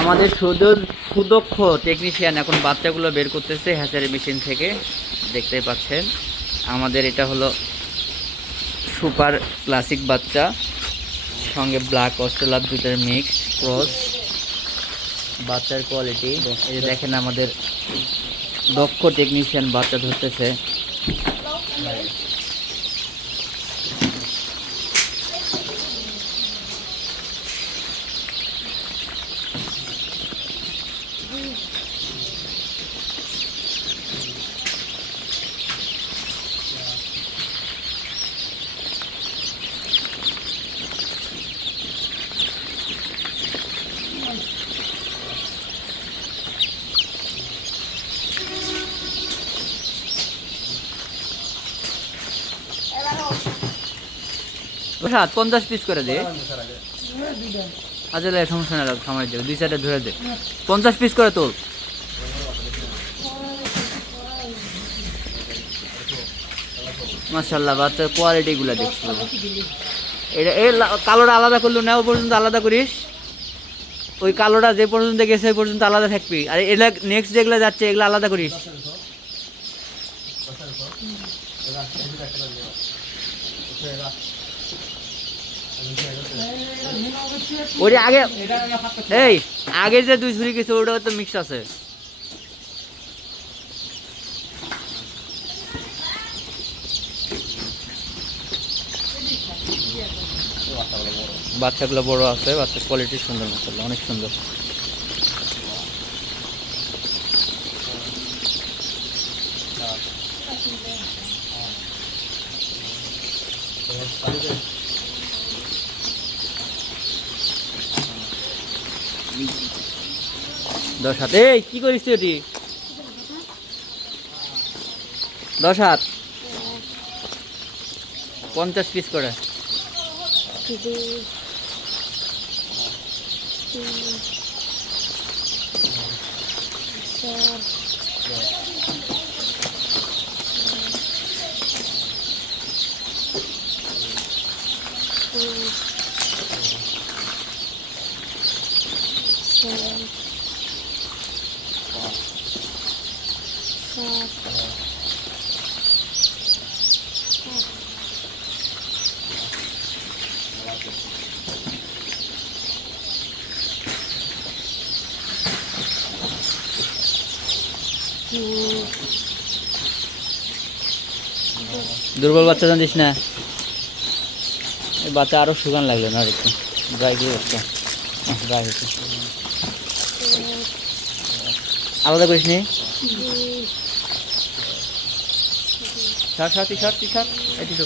আমাদের সুদক্ষ টেকনিশিয়ান এখন বাচ্চাগুলো বের করতেছে হ্যাচারি মেশিন থেকে, দেখতেই পাচ্ছেন। আমাদের এটা হলো সুপার ক্লাসিক বাচ্চা, সঙ্গে ব্ল্যাক অস্ট্রেলার দুইটার মিক্স ক্রস বাচ্চার কোয়ালিটি। এই যে দেখেন আমাদের দক্ষ টেকনিশিয়ান বাচ্চা ধরতেছে। হাত 50 পিস করে দে। আচ্ছা সমস্যা না, সময় দেবে, দুই সাইডে ধরে দে। 50 পিস করে তোল। মাশাআল্লাহ, বাচ্চার কোয়ালিটি গুলা দেখছো। এটা এই কালোটা আলাদা করলো না, ও পর্যন্ত আলাদা করিস। ওই কালোটা যে পর্যন্ত গেছে ওই পর্যন্ত আলাদা থাকবি, আর এগুলা নেক্সট যেগুলো যাচ্ছে এগুলো আলাদা করিস। ওই আগে এই আগের যে দুই ঝুড়ি গেছে ওটা তো মিক্স আছে। বাচ্চাগুলো বড় আছে, বাচ্চার কোয়ালিটি সুন্দর, মাশাআল্লাহ অনেক সুন্দর। দশ হাত, এই কি করিস তুই? ওটি 10 হাত 50 পিস করে। দুর্বল বাচ্চা জানিস না, এই বাচ্চা আরো সুগান লাগলো না, একটু ড্রাই দিয়ে হচ্ছে, ড্রাই হচ্ছে। আলাদা করিস নি, ছাড় ছাড়, তুই ছাড়, তুই ছাড়, এটি তো